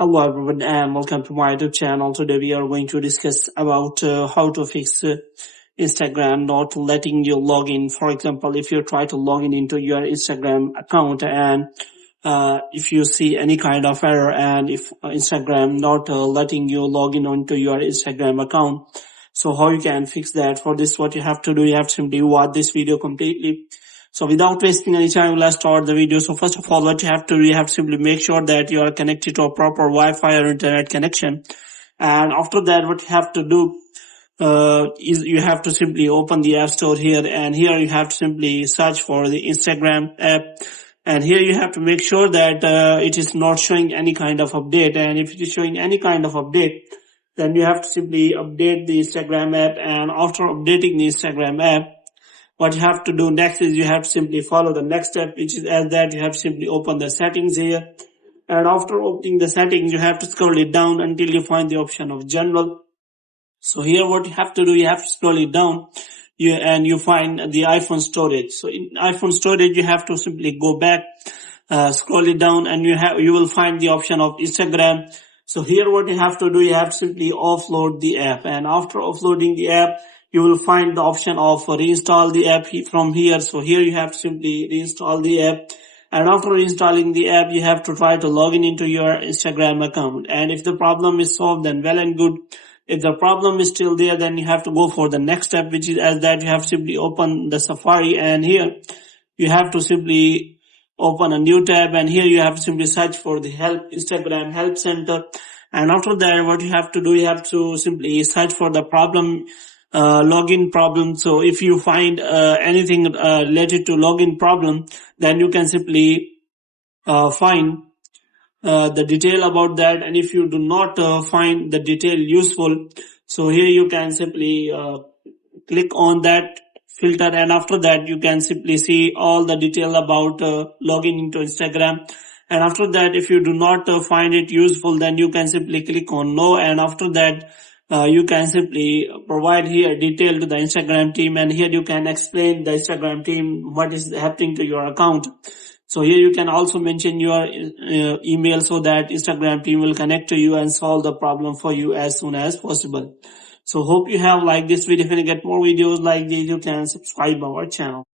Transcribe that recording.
Hello everyone and welcome to my YouTube channel. Today we are going to discuss about how to fix Instagram not letting you log in. For example, if you try to log in into your Instagram account and if you see any kind of error and if Instagram not letting you log in onto your Instagram account, so how you can fix that? For this, what you have to do, you have to simply watch this video completely. So without wasting any time, let's start the video. So first of all, what you have to do, you have to simply make sure that you are connected to a proper Wi-Fi or internet connection. And after that, what you have to do is you have to simply open the App Store here, and here you have to simply search for the Instagram app. And here you have to make sure that it is not showing any kind of update. And if it is showing any kind of update, then you have to simply update the Instagram app. And after updating the Instagram app, what you have to do next is you have to simply follow the next step, which is as that you have to simply open the settings here. And after opening the settings, you have to scroll it down until you find the option of general. So here what you have to do, you have to scroll it down and you find the iPhone storage. So in iPhone storage, you have to simply go back, scroll it down, and you will find the option of Instagram. So here what you have to do, you have to simply offload the app. And after offloading the app, you will find the option of reinstall the app from here. So here you have to simply reinstall the app. And after installing the app, you have to try to log in into your Instagram account. And if the problem is solved, then well and good. If the problem is still there, then you have to go for the next step, which is as that you have to simply open the Safari. And here you have to simply open a new tab. And here you have to simply search for the Instagram help center. And after that, what you have to do, you have to simply search for the problem, login problem. So if you find anything related to login problem, then you can simply find the detail about that. And if you do not find the detail useful, so here you can simply click on that filter, and after that you can simply see all the detail about logging into Instagram. And after that, if you do not find it useful, then you can simply click on no, and after that you can simply provide here detail to the Instagram team, and here you can explain the Instagram team what is happening to your account. So here you can also mention your email so that Instagram team will connect to you and solve the problem for you as soon as possible. So hope you have liked this video. If you get more videos like this, you can subscribe our channel.